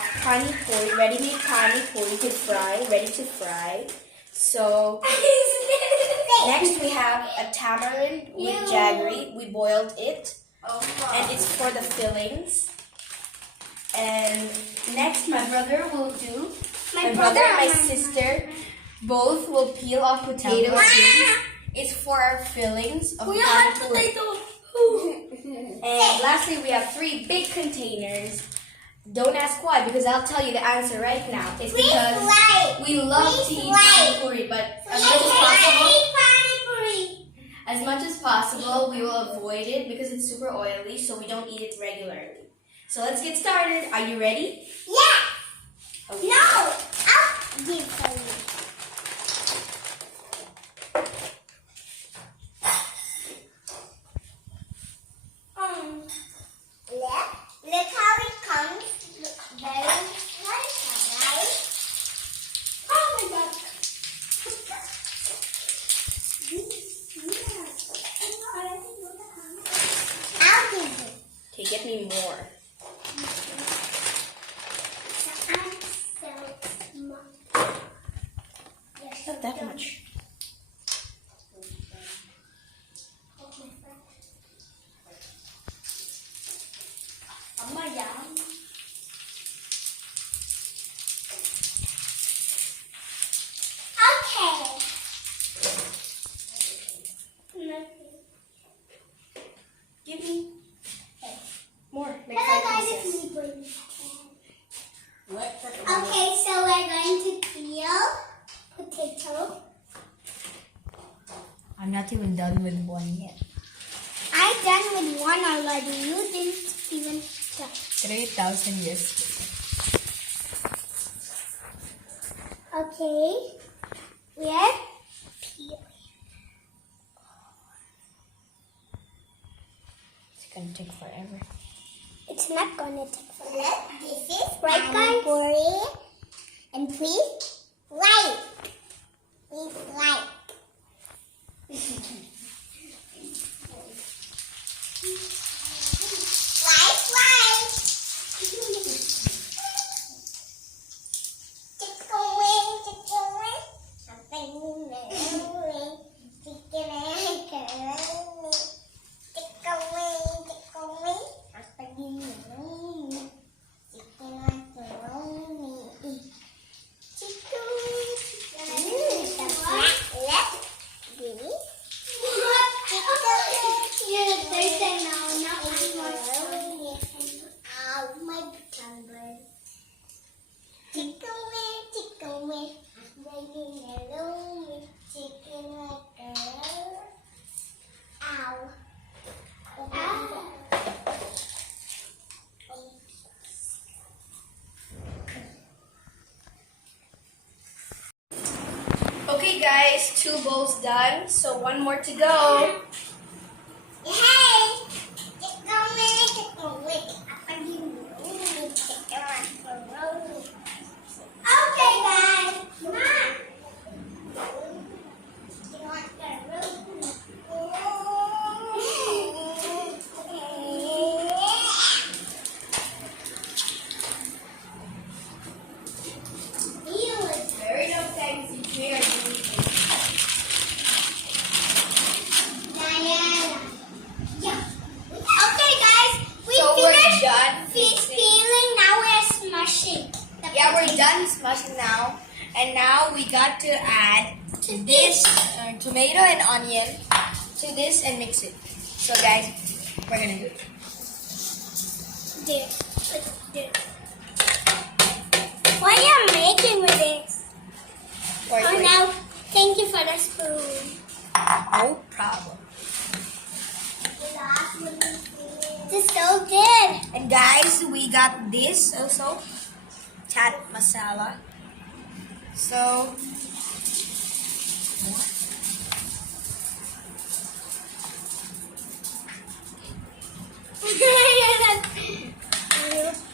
have Pani Puri, ready-made Pani Puri to fry, ready to fry. So next we have a tamarind with jaggery. We boiled it, and it's for the fillings. And next, my brother will do. My brother and my sister both will peel off potatoes. It's for our fillings of Pani Puri. And lastly, we have 3 big containers. Don't ask why, because I'll tell you the answer right now. It's because we love to eat Pani Puri, but as much as possible, we will avoid it because it's super oily, so we don't eat it regularly. So let's get started. Are you ready? Yeah. Okay. No, I'll give for you. Look how it comes. Very nice, right? Oh my God. I'll give you. Okay, get me more. Not that much. Give me more. Like 5 pieces. Okay, so we're going to peel potato. I'm not even done with one yet. I'm done with one already. You didn't even check. 3,000 years. Okay, we're peeling. It's gonna take forever. It's not gonna take forever. This is Pani Puri. And please like. Please like. Okay guys, 2 bowls done, so 1 more to go. Okay, guys. Come on. Very no thanks, you care. Okay, guys. So we're done. Peeling. Now we're smashing. Yeah, we're done smashing now. And now we got to add this tomato and onion to this and mix it. So guys, we're gonna do it. What are you making with this? Wait, Oh, wait. now, thank you for the spoon. No problem. This is so good. And guys, we got this also, chat masala. So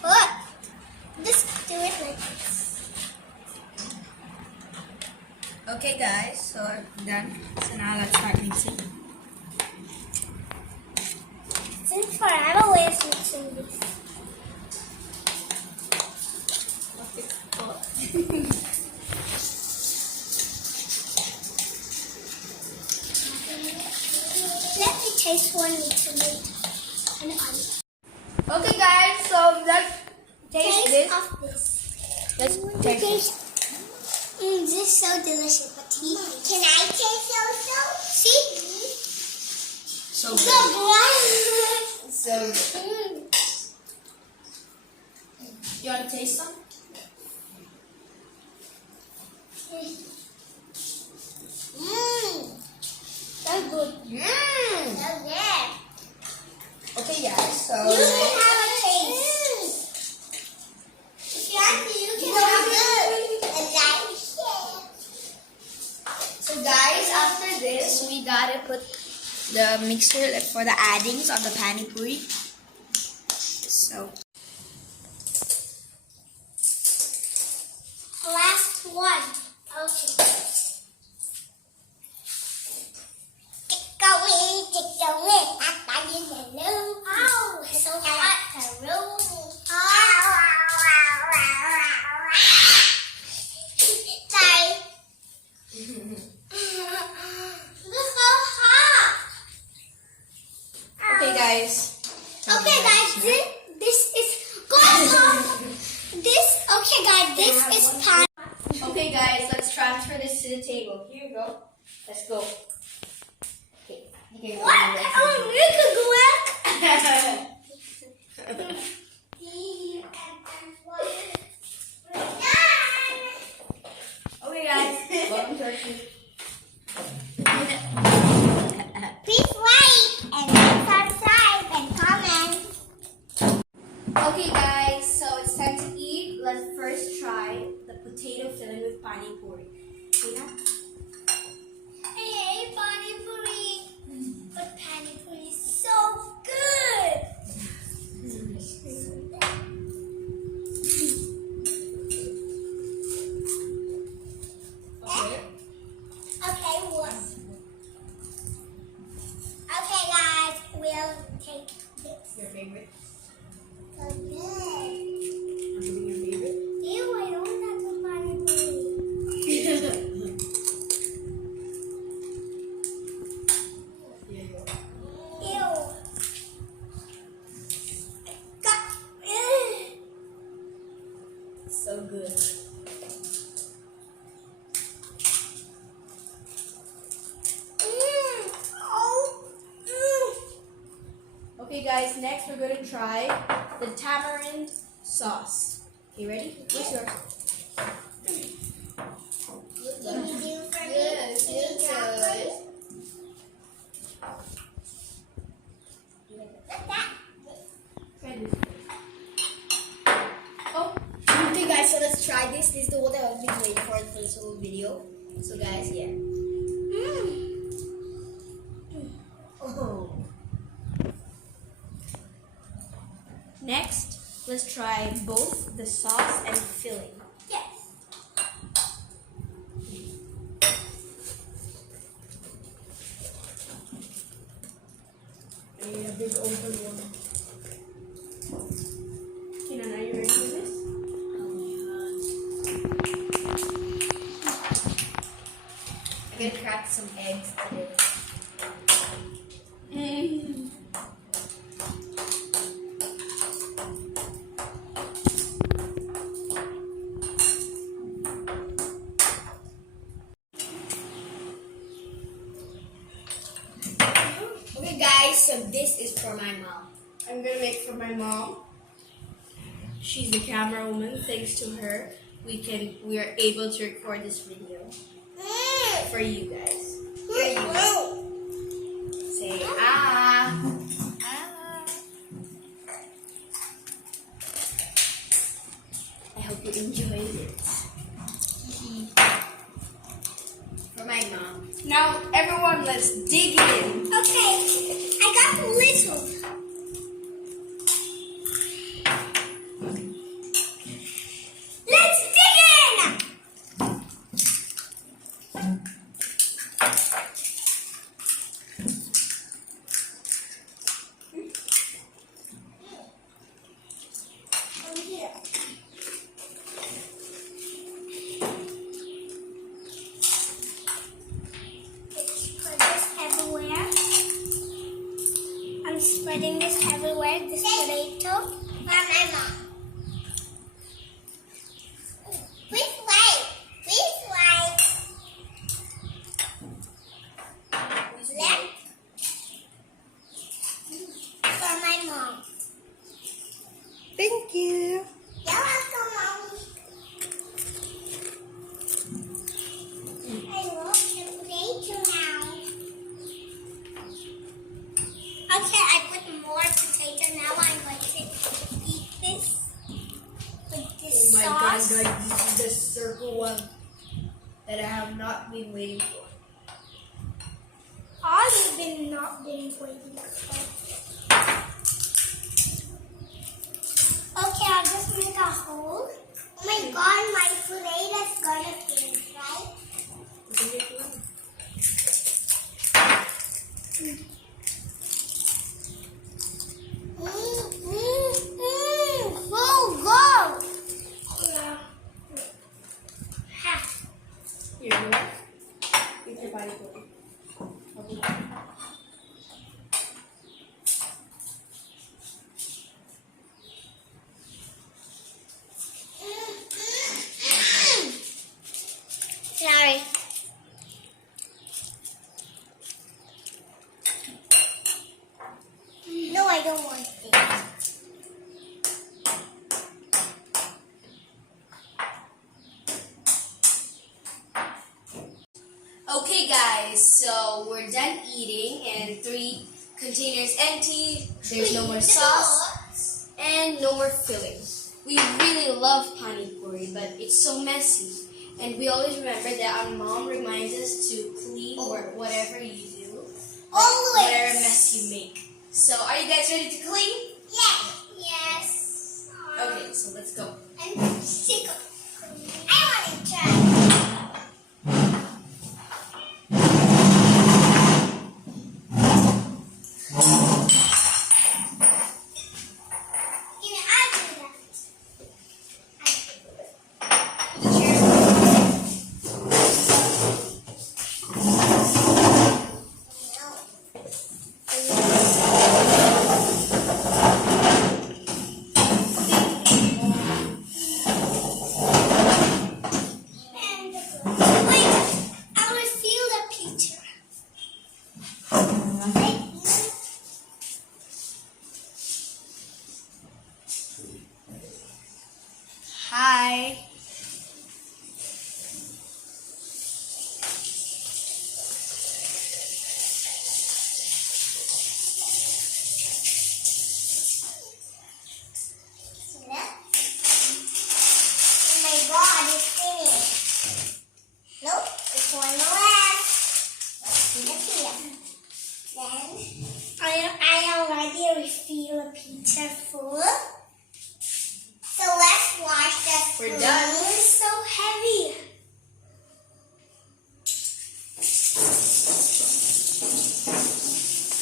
What? Just do it like this. okay guys, so done. So now let's start mixing. Since forever we're mixing this. Let me taste one little bit. And onion. Okay, guys, so let's taste this. Of this. Let's taste it. This is so delicious. But can I taste also? See? So So good. good. So good. You want to taste some? So good. Mmm. So good. Okay, guys, so You can have a taste. You can have a taste. So guys, after this, we gotta put the mixer for the addings on the Pani Puri. So, Last one. Okay. Tick away. Oh, it's so hot. Sorry. This is so hot. okay, guys. Okay, guys, this is this is pan. Okay, guys, let's transfer this to the table. Here you go. Let's go. Okay. Okay. What? Oh, make a glass. Okay, guys. Welcome to our shoot. Please like and subscribe and comment. Okay, guys, so it's time to eat. Let's first try the potato filling with Pani Puri. See that? Hey, Pani Puri. But Pani Puri is so good. Okay. Okay, what? Okay, guys, we'll take this. Your favorite? So good. I'm doing your favorite. Ew, I don't have the Pani Puri. Ew. So good. Okay, guys, next we're going to try the tamarind sauce. Okay, ready? What's yours? Can you do for me? Yes, Can you yes, draw for me? Like that? Try this. Oh, okay, guys, so let's try this. This is the one that I've been waiting for this whole video. So, guys, yeah. Oh. Next, let's try both the sauce and filling. Yes. I need a big open one. Kinan, are you ready for this? I'm gonna crack some eggs today. Okay, guys, so this is for my mom. I'm gonna make for my mom. She's the camera woman. Thanks to her, we are able to record this video for you guys. Here you go. Say ah. Ah. I hope you enjoyed it. For my mom. Now, everyone, let's dig in. Okay, I got little. Let's dig in! my mom. Please like. Please like. Left. For my mom. Thank you. You're welcome, Mom. I love the potato now. Okay, I put more potato. Now I'm going to eat this with this Oh my sauce. god, guys, this is the circle one that I have not been waiting for. All you've been not been waiting for. Okay, I'll just make a hole. Oh my god, my potato's gonna finish, right? Go, go! Ha. Here, you want? Eat your Pani Puri. Okay. Sorry. No, I don't want it. Okay guys, so we're done eating and 3 containers empty. There's no more sauce and no more filling. We really love Pani Puri, but it's so messy. And we always remember that our mom reminds us to clean whatever you do. Always. Whatever mess you make. So are you guys ready to clean? Yes. Yes. Okay, so let's go. I'm sick of cleaning. I want to try. Even I do that. Hi. Oh my god, it's finished. Nope, there's one more left. Let's see the pizza. Then, I already refilled a pizza full. So let's wash the We're spoon. done. It's so heavy.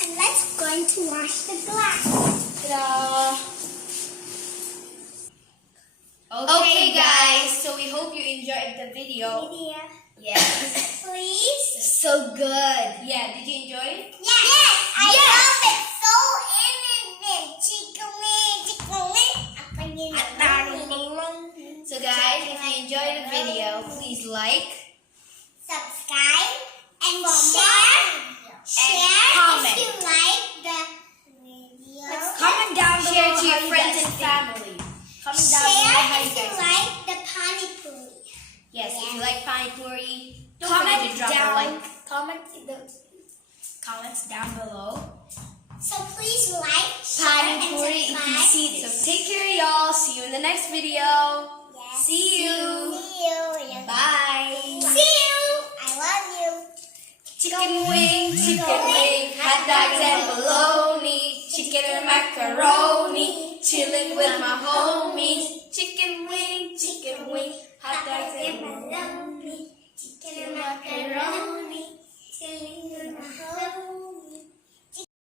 And let's going to wash the glass. Ta-da! Okay guys, so we hope you enjoyed the video. Lydia, Yes. please. So good. Yeah, did you enjoy it? Yes, I love it. So innocent. Chicken wing. So guys, if you enjoyed the video, please like, Subscribe and share. comment. If you like the video. Comment down below. share to your how you friends guys and think. family. Comment down Share below how you if you guys like the Pani Puri. Yes, if you like Pani Puri, don't Comment forget to drop down. a like. Comment in the comments down below. So please like, share, Pani and Puri if you subscribe. see this. So take care y'all. See you in the next video. Yes. See you. See you. Yes. Bye. See you. I love you. Chicken wing, hot dogs and bologna, chicken and macaroni, chilling with my homies. Chicken wing,